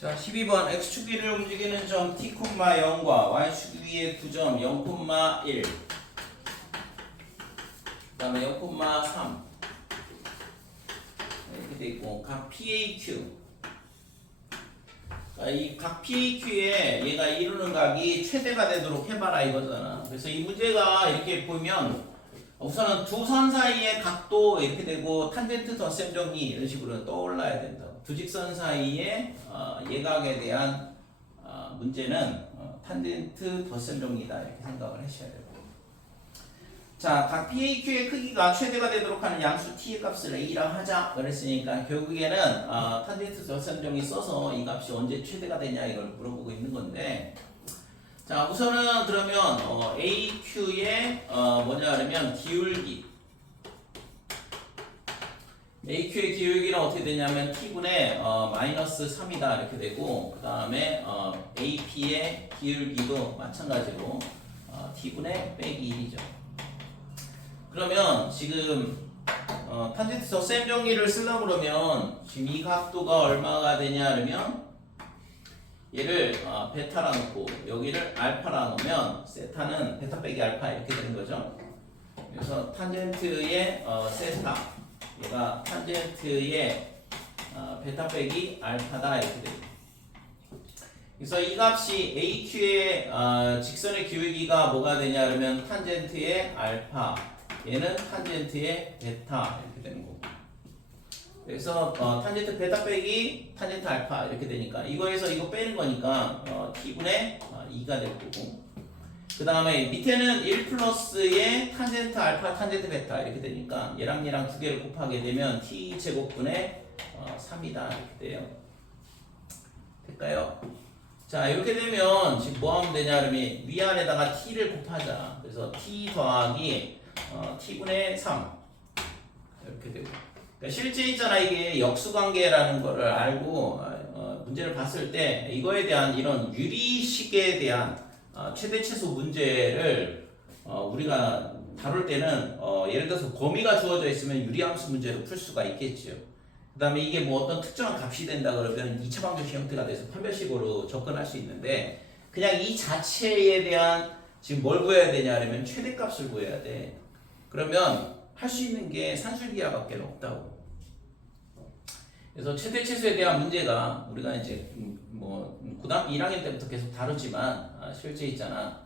자, 12번 x축 위를 움직이는 점 t, 0과 y축 위의 구점 0,1 그 다음에 0,3 이렇게 돼 있고 각 PAQ 이 각 PAQ에 얘가 이루는 각이 최대가 되도록 해봐라 이거잖아. 그래서 이 문제가 이렇게 보면 우선은 두 선 사이의 각도 이렇게 되고 탄젠트 덧셈 정리 이런 식으로 떠올라야 된다. 두 직선 사이의 예각에 대한 문제는 탄젠트 덧셈 정리다 이렇게 생각을 하셔야 되고. 자, 각 PAQ의 크기가 최대가 되도록 하는 양수 t의 값을 a라 하자 그랬으니까 결국에는 탄젠트 덧셈 정리 써서 이 값이 언제 최대가 되냐 이걸 물어보고 있는 건데. 자, 우선은 그러면 AQ의 뭐냐 그러면 기울기 AQ의 기울기는 어떻게 되냐면 t분의 마이너스 3이다 이렇게 되고 그 다음에 AP의 기울기도 마찬가지로 t분의 빼기 1이죠. 그러면 지금 탄젠트 덧셈 정리를 쓰려고 그러면 지금 이 각도가 얼마가 되냐 그러면 얘를 베타라 놓고 여기를 알파라 놓으면 세타는 베타 빼기 알파 이렇게 되는 거죠. 그래서 탄젠트의 세타 얘가 탄젠트의 베타 빼기 알파다 이렇게 됩니다. 그래서 이 값이 AQ의 직선의 기울기가 뭐가 되냐 그러면 탄젠트의 알파 얘는 탄젠트의 베타 이렇게 되는 거고. 그래서 탄젠트 베타 빼기 탄젠트 알파 이렇게 되니까 이거에서 이거 빼는 거니까 t분의 2가 될 거고 그 다음에 밑에는 1 플러스의 탄젠트 알파 탄젠트 베타 이렇게 되니까 얘랑 얘랑 두 개를 곱하게 되면 t 제곱분의 3이다 이렇게 돼요. 될까요? 자, 이렇게 되면 지금 뭐 하면 되냐 그러면 위안에다가 t를 곱하자. 그래서 t 더하기 t분의 3 이렇게 되고. 그러니까 실제 있잖아 이게 역수관계라는 거를 알고 문제를 봤을 때 이거에 대한 이런 유리식에 대한 최대 최소 문제를 우리가 다룰 때는 예를 들어서 범위가 주어져 있으면 유리함수 문제로 풀 수가 있겠죠. 그 다음에 이게 뭐 어떤 특정한 값이 된다 그러면 2차 방정식 형태가 돼서 판별식으로 접근할 수 있는데 그냥 이 자체에 대한 지금 뭘 구해야 되냐 하면 최대값을 구해야 돼. 그러면 할 수 있는 게 산술기하밖에 없다고. 그래서 최대 최소에 대한 문제가 우리가 이제 뭐 고등학교 1학년 때부터 계속 다뤘지만 실제 있잖아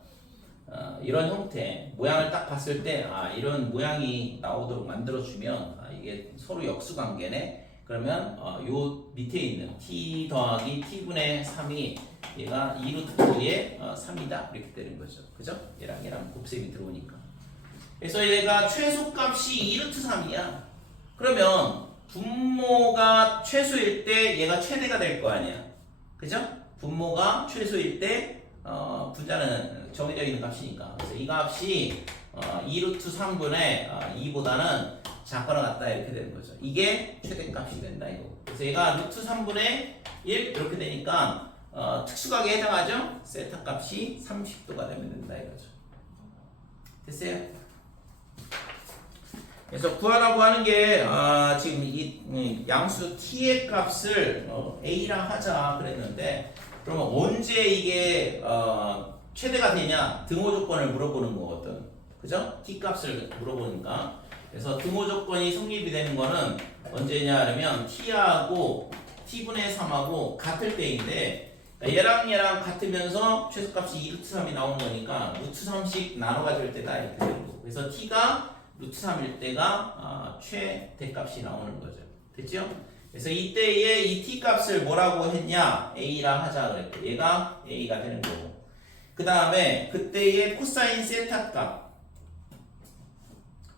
이런 형태 모양을 딱 봤을 때 이런 모양이 나오도록 만들어주면 이게 서로 역수관계네. 그러면 요 밑에 있는 t 더하기 t분의 3이 얘가 2루트의 3이다 이렇게 되는 거죠. 그죠? 얘랑 얘랑 곱셈이 들어오니까. 그래서 얘가 최소값이 2루트 3이야. 그러면 분모가 최소일 때 얘가 최대가 될 거 아니야. 그죠? 분모가 최소일 때 분자는 정해져 있는 값이니까. 그래서 이 값이 2루트 3분의 2보다는 작거나 같다 이렇게 되는 거죠. 이게 최대값이 된다 이거. 그래서 얘가 루트 3분의 1 이렇게 되니까 특수각에 해당하죠? 세타 값이 30도가 되면 된다 이거죠. 됐어요? 그래서 구하라고 하는 게 지금 이 양수 t의 값을 a라 하자 그랬는데 그러면 언제 이게 최대가 되냐 등호 조건을 물어보는 거거든. 그죠? t 값을 물어보니까 그래서 등호 조건이 성립이 되는 거는 언제냐 하면 t하고 t분의 3하고 같을 때인데 얘랑 얘랑 같으면서 최소값이 2루트 3이 나오는 거니까 루트 3씩 나눠가질 때다 이렇게 되는 거. 그래서 t가 루트 3일 때가 최대값이 나오는 거죠. 됐죠? 그래서 이때에 이 t값을 뭐라고 했냐? a라 하자 그랬고 얘가 a가 되는 거고 그 다음에 그때의 코사인 세타 값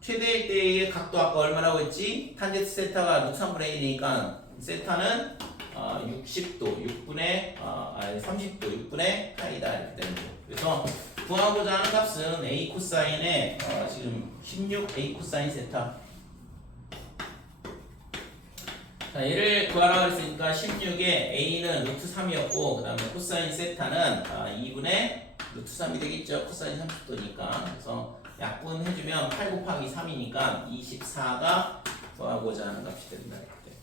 최대일 때의 각도 아까 얼마라고 했지? 탄젠트 세타가 루트 3분의 1이니까 세타는 60도 6분의 30도 6분의 파이다 이렇게 되는 거고 그래서 구하고자 하는 값은 a 코사인의 지금 16 a 코사인 세타. 자, 얘를 구하라고 했으니까 16에 a는 루트 3이었고 그 다음에 코사인 세타는 2분의 루트 3이 되겠죠. 코사인 30도니까. 그래서 약분해주면 8 곱하기 3이니까 24가 구하고자 하는 값이 된다. 이렇게.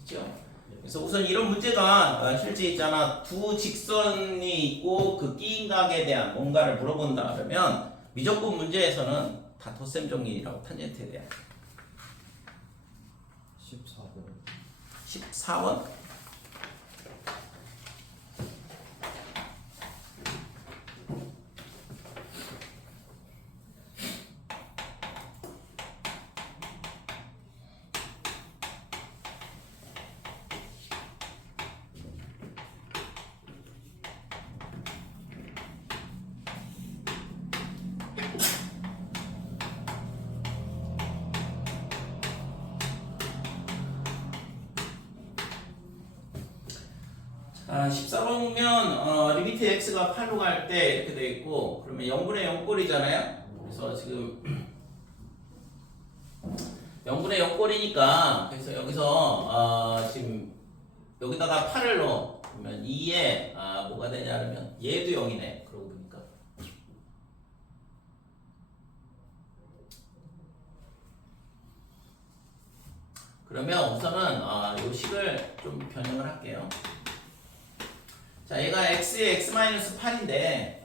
그죠? 그래서 우선 이런 문제가 실제 있잖아 두 직선이 있고 그 끼인각에 대한 뭔가를 물어본다 그러면 미적분 문제에서는 다 덧셈 정리라고 탄젠트에 대한 14번. 14번 자, 14번 보면 리미트 x가 8로 갈 때 이렇게 돼 있고 그러면 0분의 0꼴이잖아요. 그래서 지금 0분의 0꼴이니까 그래서 여기서 지금 여기다가 8을 넣어 그러면 2에 뭐가 되냐 그러면 얘도 0이네. 그러고 보니까 그러면 우선은 요 식을 좀 변형을 할게요. 자, 얘가 x에 x-8인데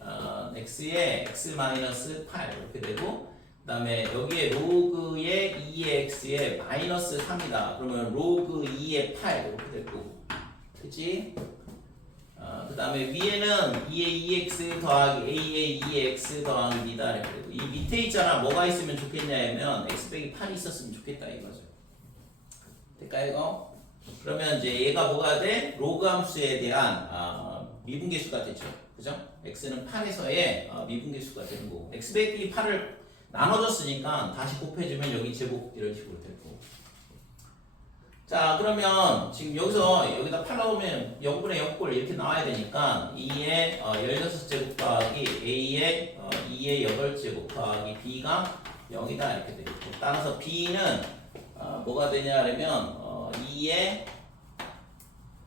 x에 x-8 이렇게 되고 그 다음에 여기에 로그에 2의 x에 마이너스 3이다. 그러면 로그 2의 8 이렇게 되고 그치? 그 다음에 위에는 2의 2x 더하기 a의 2x 더하기 b다 이렇게 되고 이 밑에 있잖아 뭐가 있으면 좋겠냐면 x 빼기 8이 있었으면 좋겠다 이거죠. 될까요 이거? 그러면 이제 얘가 뭐가 돼? 로그 함수에 대한 미분계수가 되죠. 그죠? x는 8에서의 미분계수가 되는 거고 x 빼기 8을 나눠줬으니까 다시 곱해주면 여기 제곱 이런 식으로 될 거고 자 그러면 지금 여기다 8 넣으면 0분의 0꼴 이렇게 나와야 되니까 2의 16제곱 더하기 a의 2의 8제곱 더하기 b가 0이다 이렇게 되겠고 따라서 b는 뭐가 되냐 하면 2의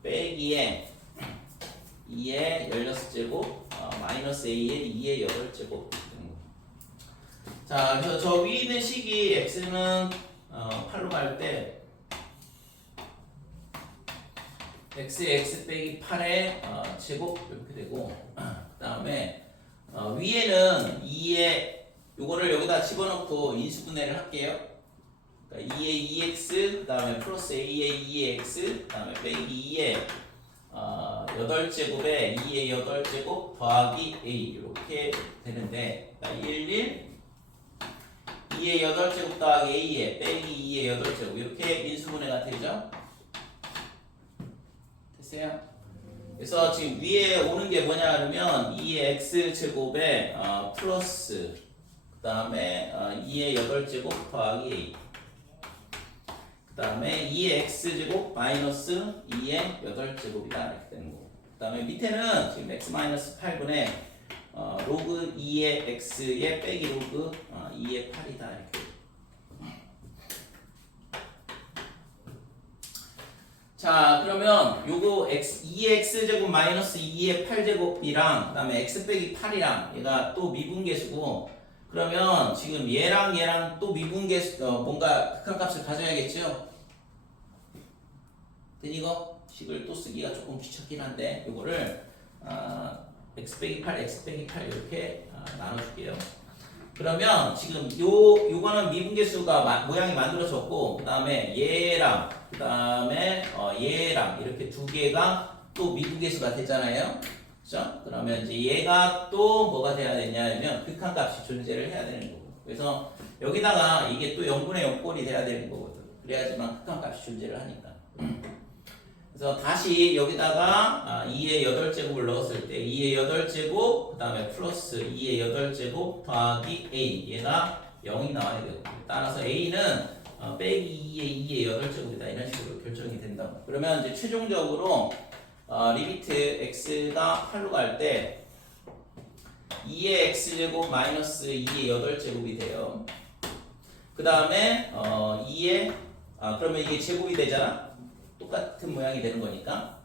빼기에 2의 16제곱 마이너스 a의 2의 8제곱 자 그래서 저 위에 있는 식이 x는 8로 갈 때 x의 x 빼기 8의 제곱 이렇게 되고 그 다음에 위에는 2의 요거를 여기다 집어넣고 인수분해를 할게요. 그러니까 2의 2x 그 다음에 플러스 a의 2x 그 다음에 빼기 2의 8제곱에 2의 8제곱 더하기 a 이렇게 되는데 1, 2의 8제곱 더하기 a에 빼기 2의 8제곱 이렇게 인수분해가 되죠? 됐어요? 그래서 지금 위에 오는 게 뭐냐 하면 2의 x제곱에 플러스 그 다음에 2의 8제곱 더하기 a 그 다음에 2의 x제곱 마이너스 2의 8제곱이다 이렇게 되는 거고 그 다음에 밑에는 지금 x-8분의 로그 2의 x의 빼기 로그 2의 8이다 이렇게 자 그러면 요거 2의 x제곱 마이너스 2의 8제곱이랑 그 다음에 x 빼기 8이랑 얘가 또 미분계수고 그러면 지금 얘랑 또 미분계수 뭔가 극한값을 가져야겠죠? 된 이거? 식을 또 쓰기가 조금 귀찮긴 한데 요거를 x 빼기 8, x 빼기 8 이렇게 나눠줄게요. 그러면 지금 요거는 미분계수가 모양이 만들어졌고 그 다음에 얘랑 그 다음에 얘랑 이렇게 두 개가 또 미분계수가 되잖아요. 그죠? 그러면 이제 얘가 또 뭐가 돼야 되냐면 극한값이 존재를 해야 되는 거고 그래서 여기다가 이게 또 0분의 0꼴이 돼야 되는 거거든. 그래야지만 극한값이 존재를 하니까 그래서 다시 여기다가 2의 8제곱을 넣었을 때 2의 8제곱 그 다음에 플러스 2의 8제곱 더하기 a 얘가 0이 나와야 되고 따라서 a는 빼기 2의 8제곱이다 이런 식으로 결정이 된다. 그러면 이제 최종적으로 리미트 x가 8로 갈 때 2의 x제곱 마이너스 2의 8제곱이 돼요. 그 다음에 2의 그러면 이게 제곱이 되잖아. 똑같은 모양이 되는 거니까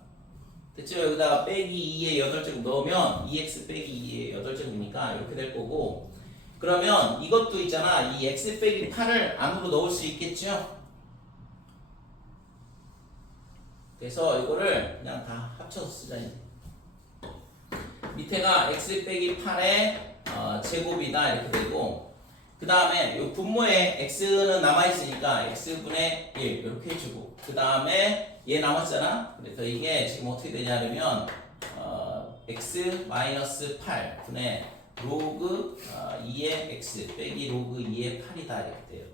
됐죠? 여기다가 빼기 2의 8제곱 넣으면 2x 빼기 2의 8제곱이니까 이렇게 될 거고 그러면 이것도 있잖아 이 x 빼기 8을 안으로 넣을 수 있겠죠? 그래서 이거를 그냥 다 합쳐서 쓰자. 밑에가 x 빼기 8의 제곱이다 이렇게 되고, 그 다음에 이 분모에 x는 남아있으니까 x분의 1 이렇게 해주고, 그 다음에 얘 남았잖아. 그래서 이게 지금 어떻게 되냐면 x 마이너스 8 분의 로그 2의 x 빼기 로그 2의 8이다 이렇게 돼요.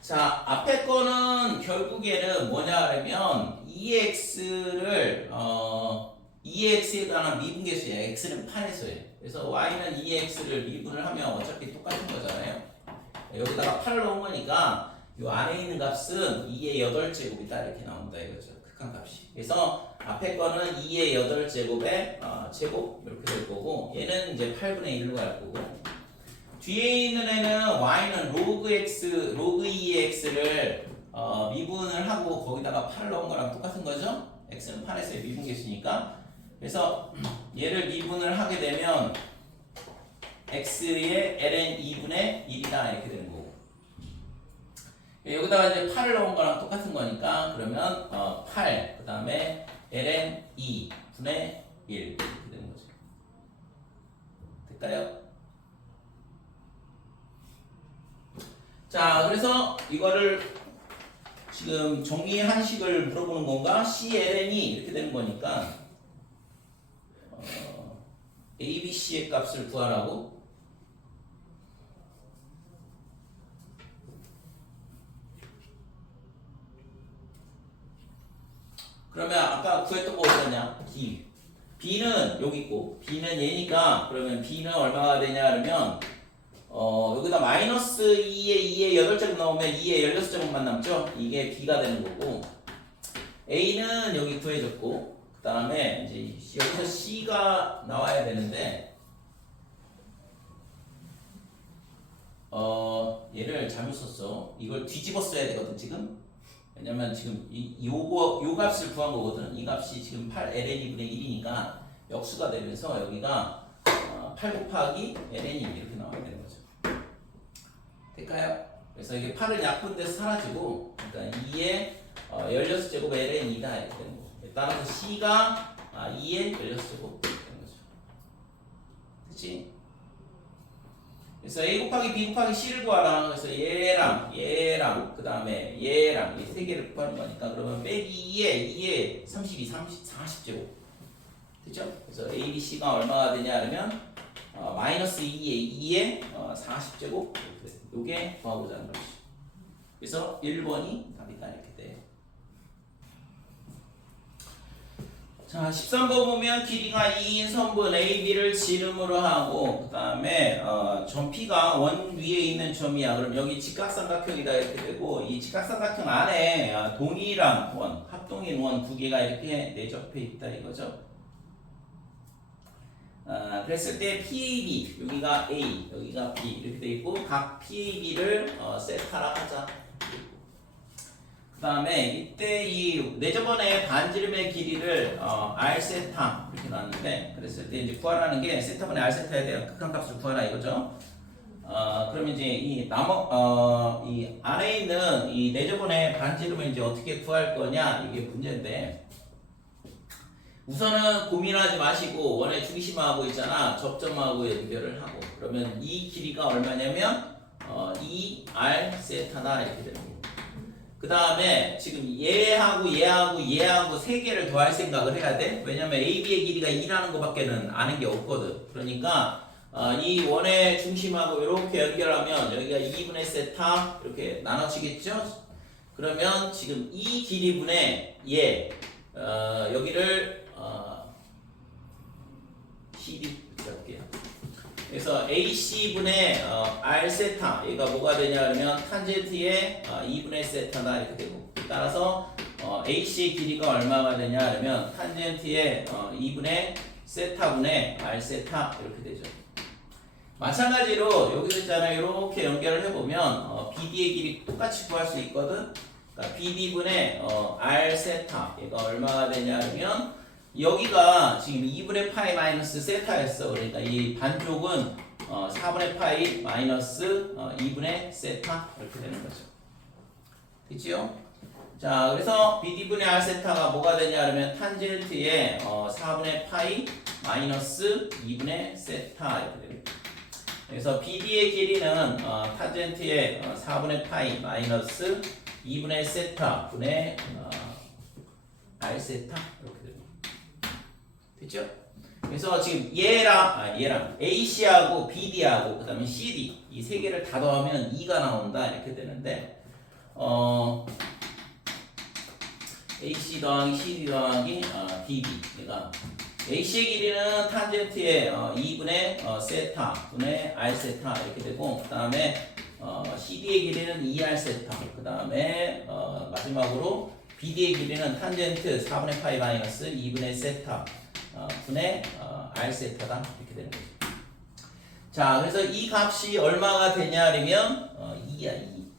자, 앞에 거는 결국에는 뭐냐 그러면 2x를 2x에 관한 미분계수야. x는 8에서예요. 그래서 y는 2x를 미분을 하면 어차피 똑같은 거잖아요. 여기다가 8을 넣은 거니까 이 안에 있는 값은 2의 8제곱이다 이렇게 나온다 이거죠. 극한값이. 그래서 앞에 거는 2의 8제곱의 제곱 이렇게 될 거고, 얘는 이제 8분의 1로 갈 거고, 뒤에 있는 애는 y는 로그 x, 로그 2의 x를 미분을 하고 거기다가 8을 넣은 거랑 똑같은 거죠. x는 8에서의 미분계수니까. 그래서 얘를 미분을 하게 되면 x의 ln 2분의 1이다 이렇게 되는 거고, 여기다가 이제 8을 넣은 거랑 똑같은 거니까 그러면 8, 그 다음에 ln 2분의 1 이렇게 되는 거죠. 될까요? 자, 그래서 이거를 지금 정의한식을 물어보는 건가? CLN이 이렇게 되는 거니까 ABC의 값을 구하라고? 그러면 아까 구했던 거 어디였냐? B. B는 여기 있고, B는 얘니까 그러면 B는 얼마가 되냐 그러면 여기다 마이너스 2의 8제곱 나오면 2의 16제곱만 남죠? 이게 B가 되는 거고, A는 여기 구해줬고, 그 다음에 이제 여기서 C가 나와야 되는데, 얘를 잘못 썼어. 이걸 뒤집어 써야 되거든, 지금. 왜냐면 지금 요 값을 구한 거거든. 이 값이 지금 8 ln 2분의 1이니까 역수가 되면서 여기가 8 곱하기 ln 2 이렇게 나와야 되는 거죠. 될까요? 그래서 이게 8은 약분돼서 사라지고, 그러니까 2의 16제곱 ln 2다 이렇게 되는 거죠. 따라서 C가 2의 16제곱 되는 거죠. 그치? 그래서 A 곱하기 B 곱하기 C를 구하라. 그래서 얘랑 그 다음에 얘랑 이 세 개를 구하는 거니까, 그러면 빼기 2에 32, 40제곱 됐죠? 그래서 A, B, C가 얼마가 되냐 하면 마이너스 2에 40제곱 요게 구하고자 하는 거죠. 그래서 1번이 답이다 이렇게 돼요. 자, 13번 보면 길이가 2인 선분 AB를 지름으로 하고, 그 다음에 점 P가 원 위에 있는 점이야. 그럼 여기 직각삼각형이다 이렇게 되고, 이 직각삼각형 안에 동일한 원, 합동인 원 두 개가 이렇게 내접해 있다 이거죠. 그랬을 때 PAB, 여기가 A, 여기가 B 이렇게 돼 있고, 각 PAB를 세타라 하자. 그 다음에 이때 이 내저번에 반지름의 길이를 R 세타 이렇게 놨는데, 그랬을 때 이제 구하라는 게 세타분의 R 세타에 대한 극한값을 구하라 이거죠. 그러면 이제 이 안에 있는 이 내저번의 반지름을 이제 어떻게 구할 거냐 이게 문제인데, 우선은 고민하지 마시고 원의 중심하고 있잖아. 접점하고 연결을 하고, 그러면 이 길이가 얼마냐면 2R 세타다 이렇게 되는 거예요. 그 다음에 지금 얘하고 세 개를 더할 생각을 해야 돼. 왜냐면 AB의 길이가 2라는 것밖에는 아는 게 없거든. 그러니까 이 원의 중심하고 이렇게 연결하면 여기가 2분의 세타 이렇게 나눠지겠죠. 그러면 지금 이 길이분의 얘 여기를 CD 이렇게 할게요. 그래서 AC분의 R 세타, 얘가 뭐가 되냐 그러면 탄젠트의 2분의 세타다 이렇게 되고, 따라서 AC의 길이가 얼마가 되냐 그러면 탄젠트의 2분의 세타분의 R 세타 이렇게 되죠. 마찬가지로 여기서 있잖아요. 이렇게 연결을 해보면 BD의 길이 똑같이 구할 수 있거든. 그러니까 BD분의 R 세타, 얘가 얼마가 되냐 그러면 여기가 지금 2분의 파이 마이너스 세타였어. 그러니까 이 반쪽은 4분의 파이 마이너스 2분의 세타 이렇게 되는 거죠. 됐지요? 자, 그래서 BD분의 R 세타가 뭐가 되냐 그러면 탄젠트의 4분의 파이 마이너스 2분의 세타 이렇게 됩니다. 그래서 BD의 길이는 탄젠트의 4분의 파이 마이너스 2분의 세타 분의 R 세타 이렇게 됩니다. 됐죠? 그래서 지금 얘랑 AC하고 BD하고 그 다음에 CD 이 세 개를 다 더하면 2가 나온다 이렇게 되는데 AC 더하기 CD 더하기 DB 그러니까 AC의 길이는 탄젠트의 2분의 세타 분의 R 세타 이렇게 되고 그 다음에 CD의 길이는 2R 세타 그 다음에 마지막으로 BD의 길이는 탄젠트 4분의 파이 마이너스 2분의 세타 분의 R 세타다 이렇게 되는 거죠. 자, 그래서 이 값이 얼마가 되냐면 2야 2.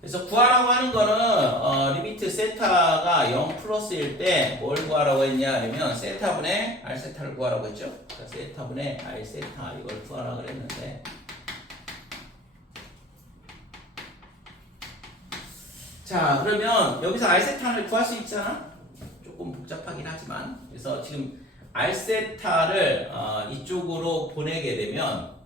그래서 구하라고 하는 거는 리미트 세타가 0 플러스일 때 뭘 구하라고 했냐 하면 세타분의 R 세타를 구하라고 했죠. 그러니까 세타분의 R 세타 이걸 구하라고 그랬는데 자, 그러면 여기서 R 세타를 구할 수 있잖아. 조금 복잡하긴 하지만 그래서 지금 R 세타를 이쪽으로 보내게 되면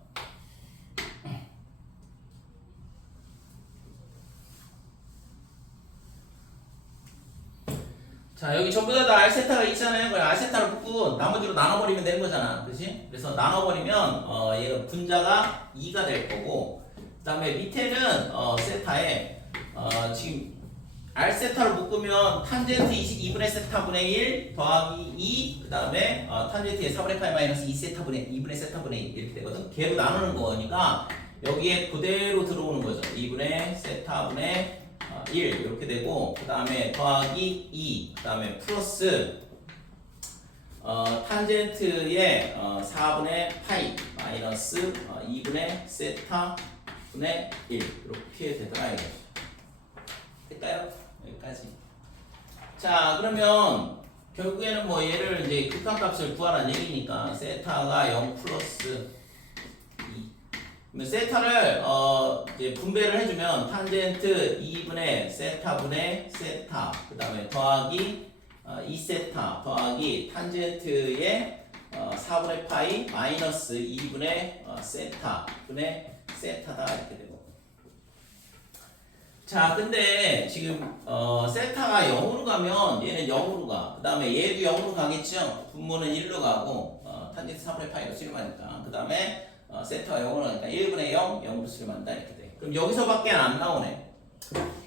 자, 여기 전부 다 R 세타가 있잖아요. 그럼 R 세타를 묶고 나머지로 나눠버리면 되는 거잖아. 그치? 그래서 나눠버리면 얘가 분자가 2가 될 거고 그 다음에 밑에는 세타에 지금 R 세타를 묶으면 탄젠트 2분의 세타분의 1 더하기 2 그 다음에 탄젠트의 4분의 파이 마이너스 2 세타분의 2분의 세타분의 2 이렇게 되거든. 걔로 나누는 거니까 여기에 그대로 들어오는 거죠. 2분의 세타분의 1 이렇게 되고 그 다음에 더하기 2 그 다음에 플러스 탄젠트의 4분의 파이 마이너스 2분의 세타분의 1 이렇게 되더라 이거. 될까요? 여기까지. 자, 그러면 결국에는 뭐 얘를 이제 극한값을 구하라는 얘기니까 세타가 0 플러스 2. 그러면 세타를 이제 분배를 해주면 탄젠트 2분의 세타분의 세타 그 다음에 더하기 2세타 더하기 탄젠트의 4분의 파이 마이너스 2분의 세타 분의 세타다 이렇게 되고 자, 근데 지금 세타가 0으로 가면 얘는 0으로 가. 그 다음에 얘도 0으로 가겠죠? 분모는 1로 가고 탄젠트 4분의 파이가 수렴하니까 그 다음에 세타가 0으로 가니까 1분의 0, 0으로 수렴한다 이렇게 돼. 그럼 여기서밖에 안 나오네.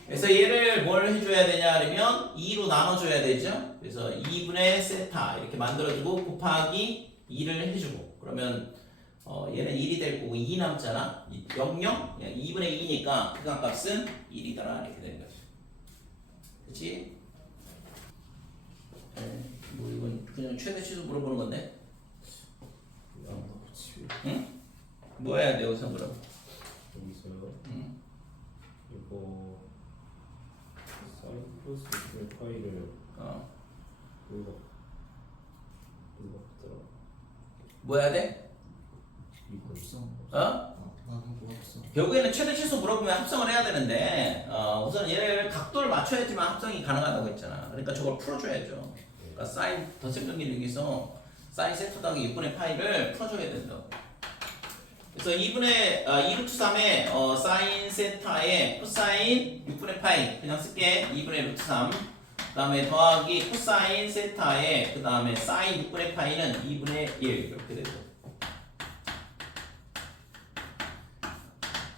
그래서 얘를 뭘 해줘야 되냐 하면 2로 나눠줘야 되죠? 그래서 2분의 세타 이렇게 만들어주고 곱하기 2를 해주고 그러면 얘는 1이 될 거고 2 남잖아. 0, 0? 2분의 2니까 극한값은 1이더라 이렇게 되는 거죠. 그치? 뭐 이건 그냥 최대 치수 물어보는 건데? 응? 뭐 해야 돼 여기서 그럼? 여기서요? 응. 이거 사인 플러스 6분의 파이를 여기가 붙더라. 뭐 해야 돼? 이거 결국에는 최대 치수 물어보면 합성을 해야 되는데 우선 얘를 각도를 맞춰야지만 합성이 가능하다고 했잖아. 그러니까 저걸 풀어줘야죠. 그러니까 사인 덧셈 정리를 위해서 사인 세타 더하기 6분의 파이를 풀어줘야 된다. 그래서 2루트 3에 사인 세타에 코사인 6분의 파이 그냥 쓸게. 2분의 루트 3 그 다음에 더하기 코사인 세타에 그 다음에 사인 6분의 파이는 2분의 1 이렇게 되고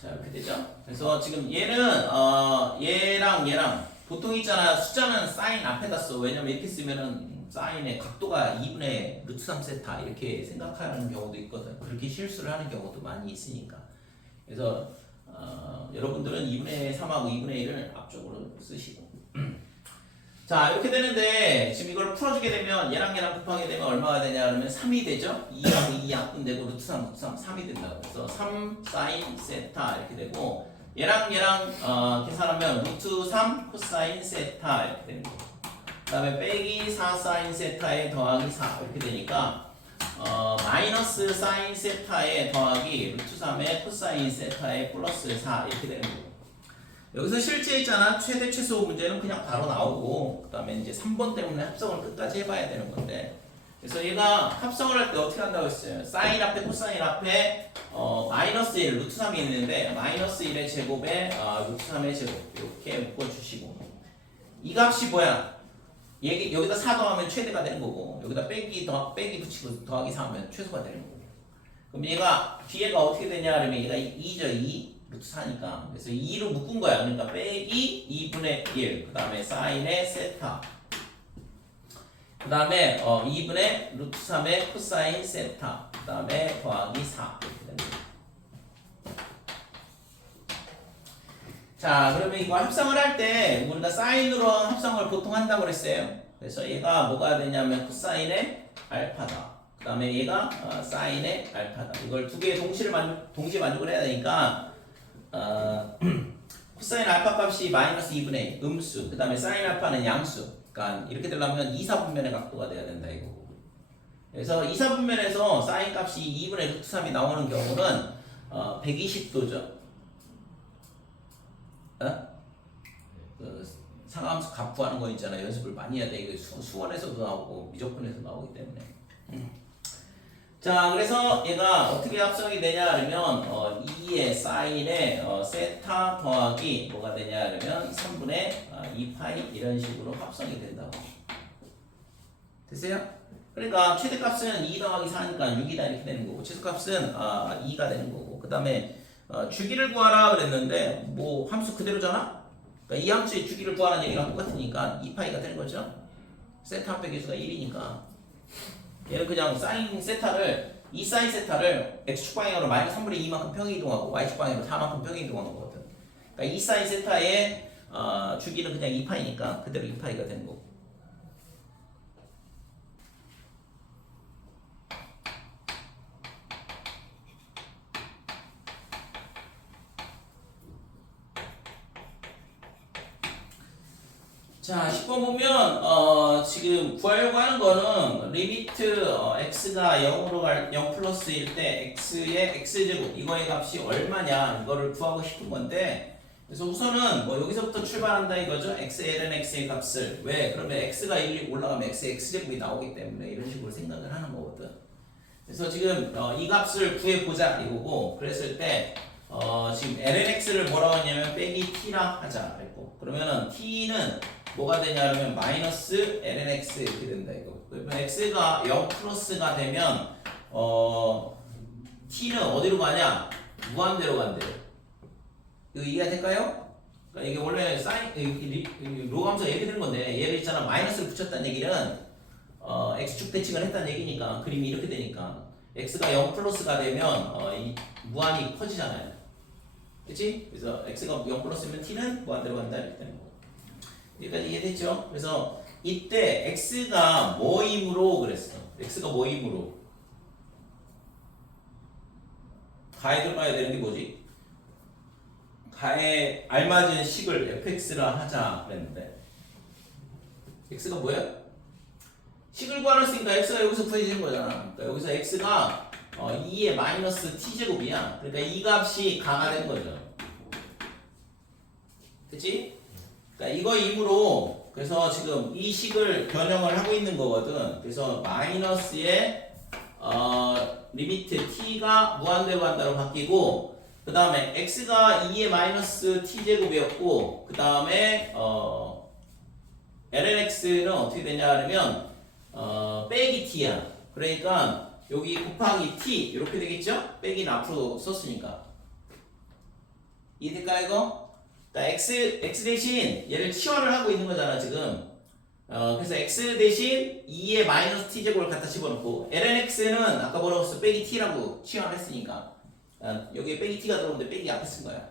자 이렇게 되죠. 그래서 지금 얘는 얘랑 보통 있잖아 숫자는 사인 앞에다 써. 왜냐면 이렇게 쓰면은 사인의 각도가 2분의 루트 3 세타 이렇게 생각하는 경우도 있거든. 그렇게 실수를 하는 경우도 많이 있으니까. 그래서 여러분들은 2분의 3하고 2분의 1을 앞쪽으로 쓰시고 자 이렇게 되는데 지금 이걸 풀어주게 되면 얘랑 곱하게 되면 얼마가 되냐 그러면 3이 되죠. 2하고 2 약분되고 루트 3 3이 된다고. 그래서 3 사인 세타 이렇게 되고 얘랑 계산하면 루트 3 코사인 세타 이렇게 되는 거예요. 그 다음에 빼기 4 사인 세타에 더하기 4 이렇게 되니까 마이너스 사인 세타에 더하기 루트 3의 코사인 세타에 플러스 4 이렇게 되는 거예요. 여기서 실제 있잖아. 최대 최소 문제는 그냥 바로 나오고 그 다음에 이제 3번 때문에 합성을 끝까지 해봐야 되는 건데 그래서 얘가 합성을 할 때 어떻게 한다고 했어요? 사인 앞에 코사인 앞에 마이너스 1, 루트 3이 있는데 마이너스 1의 제곱에 루트 3의 제곱 이렇게 묶어주시고 이 값이 뭐야? 여기다 4 더하면 최대가 되는 거고 여기다 빼기 붙이고 더하기 4 하면 최소가 되는 거고 그럼 얘가 뒤에가 어떻게 되냐 하면 얘가 2죠 2 루트 4니까 그래서 2로 묶은 거야 그러니까 빼기 2분의 1 그 다음에 사인의 세타 그 다음에 2분의 루트 3의 코사인 세타 그 다음에 더하기 4 이렇게 됩니다. 자 그러면 이거 합성을 할 때 우리가 사인으로 합성을 보통 한다고 그랬어요. 그래서 얘가 뭐가 되냐면 코사인의 알파다. 그 다음에 얘가 사인의 알파다. 이걸 두 개의 동시에 만족을 해야 되니까 코사인 알파 값이 마이너스 2분의 1 음수 그 다음에 사인 알파는 양수 그러니까 이렇게 되려면 2사분면의 각도가 돼야 된다 이거고 그래서 2사분면에서 사인 값이 2분의 루트 3이 나오는 경우는 120도죠 그 상함수 값 구하는 거 있잖아 연습을 많이 해야 돼 이거 수원에서도 나오고 미적분에서 나오기 때문에 자 그래서 얘가 어떻게 합성이 되냐 하면 2의 사인의 세타 더하기 뭐가 되냐 하면 3분의 2파이 이런 식으로 합성이 된다고 됐어요? 그러니까 최대값은 2 더하기 4니까 6이다 이렇게 되는 거고 최소값은 2가 되는 거고 그 다음에 주기를 구하라 그랬는데 뭐 함수 그대로잖아? 그러니까 이 함수의 주기를 구하라는 얘기랑 똑같으니까 2파이가 되는 거죠 세타 합의 계수가 1이니까 얘는 그냥 사인 세타를 이 사인 세타를 x축 방향으로 마이너스 3분의 2만큼 평행 이동하고 y축 방향으로 4만큼 평행 이동하는 거거든. 그러니까 이 사인 세타의 주기는 그냥 2파이니까 그대로 2파이가 되는 거고. 자, 10번 보면 지금 구하려고 하는 거는 리미트 x가 0 플러스일 때 x의 x제곱 이거의 값이 얼마냐 이거를 구하고 싶은 건데 그래서 우선은 뭐 여기서부터 출발한다 이거죠. xln x의 값을 왜? 그러면 x가 1 올라가면 x의 x제곱이 나오기 때문에 이런 식으로 생각을 하는 거거든. 그래서 지금 이 값을 구해보자 이거고 그랬을 때 지금 lnx를 뭐라고 했냐면 빼기 t라 하자 그랬고 그러면은 t는 뭐가 되냐 그러면 마이너스 lnx 이렇게 된다 이거 그러면 x가 0 플러스가 되면 t는 어디로 가냐 무한대로 간대요 이거 이해가 될까요? 그러니까 이게 원래 로감수가 이렇게 되는 건데 얘를 있잖아 마이너스를 붙였다는 얘기는 x축 대칭을 했다는 얘기니까 그림이 이렇게 되니까 x가 0 플러스가 되면 이 무한이 커지잖아요 그치? 그래서 x가 0 플러스면 t는 무한대로 간다 이렇게 되는 거 여기까지 이해됐죠? 그래서 이때 x가 뭐이므로 그랬어 x가 뭐이므로 가에 들어가야 되는 게 뭐지? 가에 알맞은 식을 fx라 하자 그랬는데 x가 뭐야? 식을 구하랬으니까 x가 여기서 구해지는 거잖아 그러니까 여기서 x가 2의 마이너스 t제곱이야 그러니까 이 값이 가가 된 거죠 그치? 그러니까 이거이므로 그래서 지금 이 식을 변형을 하고 있는 거거든 그래서 마이너스의 리미트 t가 무한대로 간다로 바뀌고 그 다음에 x가 2의 마이너스 t제곱이었고 그 다음에 lnx는 어떻게 되냐 하면 빼기 t야 그러니까 여기 곱하기 t 이렇게 되겠죠? 빼기는 앞으로 썼으니까 이해될까 이거? 그러니까 x 대신 얘를 치환을 하고 있는 거잖아 지금 그래서 x 대신 2의 마이너스 t제곱을 갖다 집어넣고 lnx는 아까 뭐라고 했어? 빼기 t라고 치환을 했으니까 여기에 빼기 t가 들어오는데 빼기 앞에 쓴 거야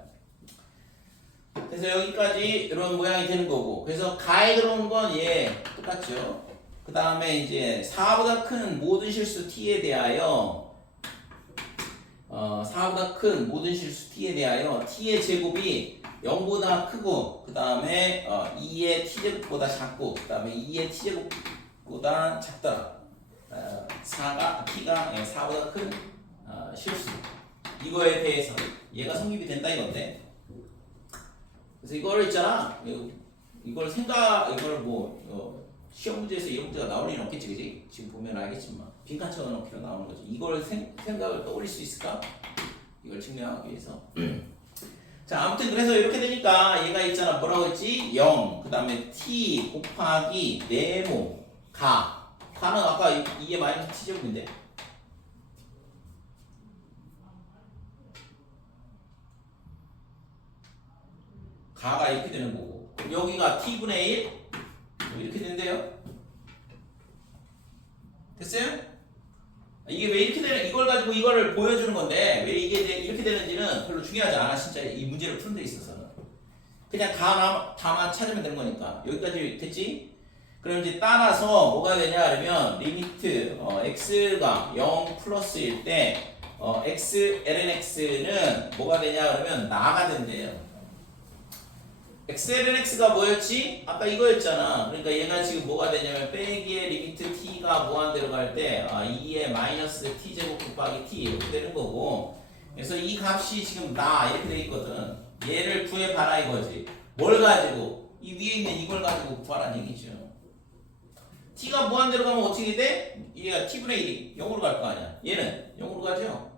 그래서 여기까지 이런 모양이 되는 거고 그래서 가에 들어오는 건 얘 똑같죠 그 다음에 이제 4보다 큰 모든 실수 t에 대하여 4보다 큰 모든 실수 t에 대하여 t의 제곱이 0보다 크고 그 다음에 2의 t제곱보다 작고 그 다음에 2의 t제곱보다 작더라 4가 t가 4보다 큰 실수 이거에 대해서 얘가 성립이 된다 이건데 그래서 이걸 있잖아. 이걸 시험 문제에서 이 문제가 나올 일은 없겠지, 그지? 지금 보면 알겠지만 빈칸 넣기로 나오는 거지. 이걸 생각을 떠올릴 수 있을까? 이걸 증명하기 위해서. 자, 아무튼 그래서 이렇게 되니까 얘가 있잖아. 뭐라고 했지? 0, 그 다음에 t 곱하기 네모 가는 아까 이게 마이너스 t제곱인데 가가 이렇게 되는 거고, 여기가 t분의 1 이렇게 된대요. 됐어요? 이게 왜 이렇게 되는, 이걸 가지고 이거를 보여주는 건데 왜 이게 이렇게 되는지는 별로 중요하지 않아. 진짜 이 문제를 푸는 데 있어서는 그냥 다만 찾으면 되는 거니까. 여기까지 됐지? 그럼 이제 따라서 뭐가 되냐 그러면 리미트 x가 0 플러스일 때 lnx는 뭐가 되냐 그러면 나가 된대요. xlnx가 뭐였지? 아까 이거였잖아. 그러니까 얘가 지금 뭐가 되냐면 빼기의 리미트 t가 무한대로 갈 때 2의 마이너스 t제곱 곱하기 t 이렇게 되는 거고, 그래서 이 값이 지금 나 이렇게 돼 있거든. 얘를 구해봐라 이거지. 뭘 가지고? 이 위에 있는 이걸 가지고 구하라는 얘기죠. t가 무한대로 가면 어떻게 돼? 얘가 t분의 1이 0으로 갈 거 아니야. 얘는 0으로 가죠.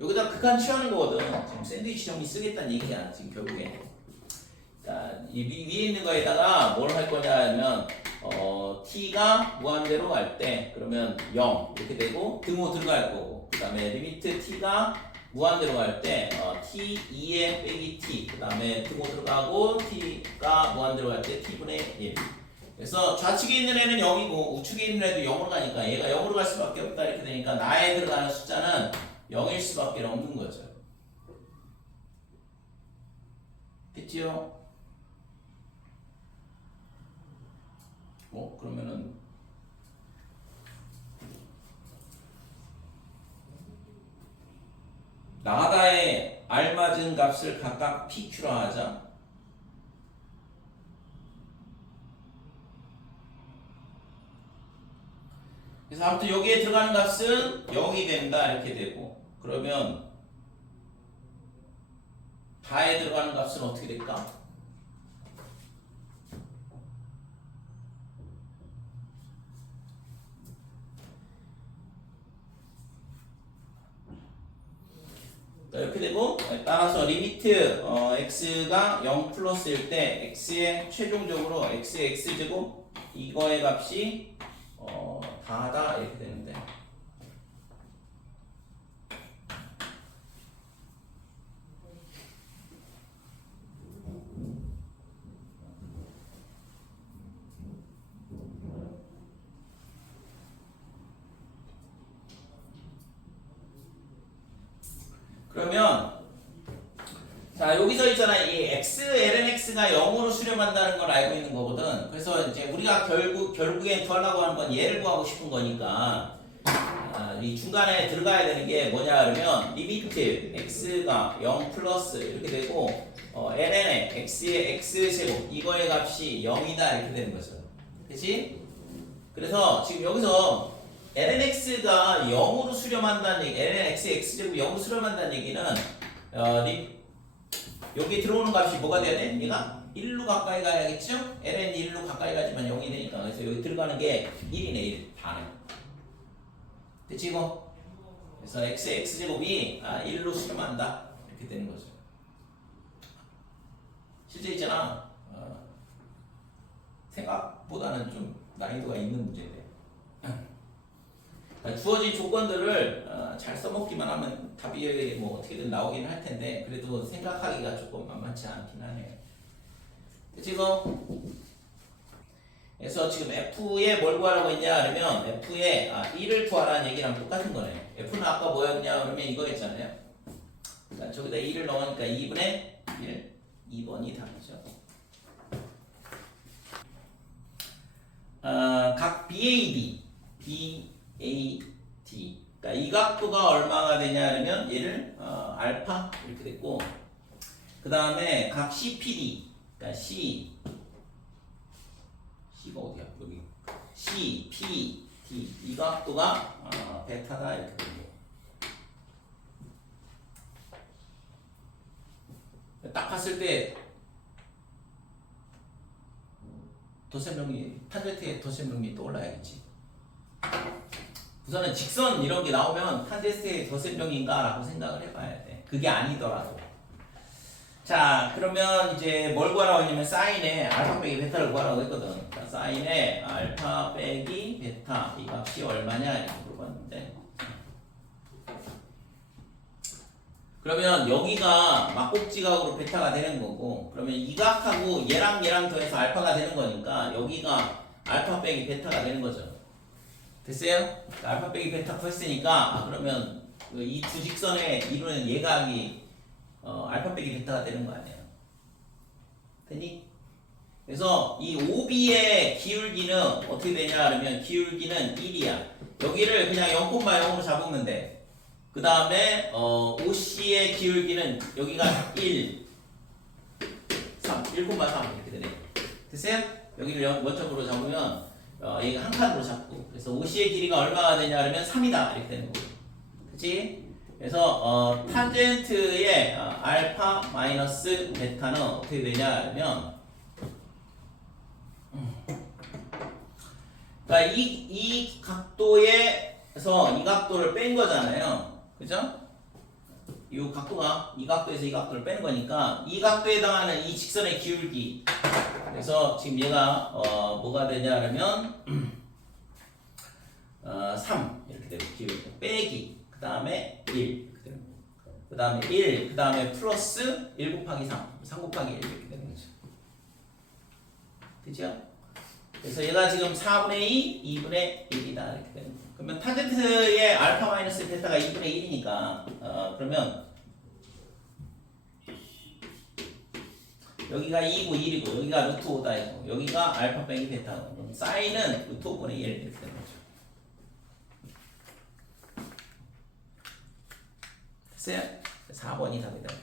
여기다 극한 취하는 거거든. 지금 샌드위치 정리 쓰겠다는 얘기야 지금 결국에. 자, 이 위에 있는 거에다가 뭘 할 거냐 하면 t가 무한대로 갈 때 그러면 0 이렇게 되고 등호 들어갈 거고, 그 다음에 리미트 t가 무한대로 갈 때 t 2에 빼기 t, 그 다음에 등호 들어가고 t가 무한대로 갈 때 t분의 1. 그래서 좌측에 있는 애는 0이고 우측에 있는 애도 0으로 가니까 얘가 0으로 갈 수밖에 없다 이렇게 되니까 나에 들어가는 숫자는 0일 수밖에 없는 거죠. 됐지요? 그러면은 나다에 알맞은 값을 각각 PQ로 하자. 그래서 아무튼 여기에 들어가는 값은 0이 된다 이렇게 되고, 그러면 다에 들어가는 값은 어떻게 될까? 이렇게 되고, 따라서 리미트 x가 0 플러스일 때 x의 최종적으로 x의 x제곱 이거의 값이 다다 이렇게 되는데, 그러면 자 여기서 있잖아. 이 x lnx가 0으로 수렴한다는 걸 알고 있는 거거든. 그래서 이제 우리가 결국엔 구하려고 하는 건 얘를 구하고 싶은 거니까 이 중간에 들어가야 되는 게 뭐냐 그러면 리미트 x가 0 플러스 이렇게 되고 ln의 x의 x제곱 이거의 값이 0이다 이렇게 되는 거죠. 그치? 그래서 지금 여기서 lnx가 0으로 수렴한다는 얘기, lnx의 x제곱이 0으로 수렴한다는 얘기는 여기 들어오는 값이 뭐가 돼야 돼? 얘가 1로 가까이 가야겠죠? ln이 1로 가까이 가지만 0이 되니까. 그래서 여기 들어가는 게 1이네 1 다네. 됐지 이거? 그래서 x의 x제곱이 1로 수렴한다 이렇게 되는 거죠. 실제 있잖아 생각보다는 좀 난이도가 있는 문제인데 주어진 조건들을 잘 써먹기만 하면 답이 뭐 어떻게든 나오긴 할 텐데 그래도 생각하기가 조금 만만치 않긴 하네요. 지금 그래서 지금 F에 뭘 구하라고 했냐 그러면 F에 1을 구하라는 얘기랑 똑같은 거네요. F는 아까 뭐였냐 그러면 이거였잖아요. 그러니까 저기다 2를 넣으니까 2분의 1, 2번이 답이죠. 각 BAD, BAD. 그러니까 이 각도가 얼마가 되냐 그러면 얘를 알파 이렇게 됐고, 그 다음에 각 CPD, 그러니까 C가 어디야? 여기 CPD 이 각도가 베타다 이렇게 되고, 딱 봤을 때 덧셈정리 탄젠트의 덧셈정리 떠올라야겠지. 우선은 직선 이런 게 나오면 탄젠트의 덧셈정리인가 라고 생각을 해봐야 돼. 그게 아니더라도. 자, 그러면 이제 뭘 구하라고 했냐면 사인에 알파 빼기 베타를 구하라고 했거든. 자, 사인에 알파 빼기 베타 이 값이 얼마냐 이렇게 물어봤는데, 그러면 여기가 막꼭지각으로 베타가 되는 거고, 그러면 이 각하고 얘랑 더해서 알파가 되는 거니까 여기가 알파 빼기 베타가 되는 거죠. 됐어요? 알파 빼기 베타 구했으니까 그러면 이 두 직선에 이루는 예각이 알파 빼기 베타가 되는 거 아니에요? 되니? 그래서 이 OB의 기울기는 어떻게 되냐 그러면 기울기는 1이야. 여기를 그냥 0,0으로 잡으면 돼. 그 다음에 OC의 기울기는 여기가 1, 3, 1,3 이렇게 되네. 됐어요? 여기를 원점으로 잡으면 얘가 한 칸으로 잡고, 그래서 OC의 길이가 얼마가 되냐 그러면 3이다 이렇게 되는 거고. 그치? 그래서 탄젠트의 알파 마이너스 베타는 어떻게 되냐 그러면 그러니까 이 각도에서 이 각도를 뺀 거잖아요. 그죠? 이 각도가 이 각도에서 이 각도를 빼는 거니까 이 각도에 해당하는 이 직선의 기울기. 그래서 지금 얘가 뭐가 되냐 그러면 3 이렇게 되고 기울기 빼기 그 다음에 1 이렇게 되는 거고, 그 다음에 1 그 다음에 플러스 1 곱하기 3 곱하기 1 이렇게 되는 거죠. 그죠? 그래서 얘가 지금 4분의 2 2분의 1이다 이렇게 되는 거예요. 그러면 탄젠트의 알파 마이너스 베타가 2분의 1이니까 그러면 여기가 2고 1이고 여기가 루트 5다 이고 여기가 알파 빼기 베타고, 그럼 사인은 루트 5분의 1 이렇게 되는 거죠. 됐어요? 4번이 답이다.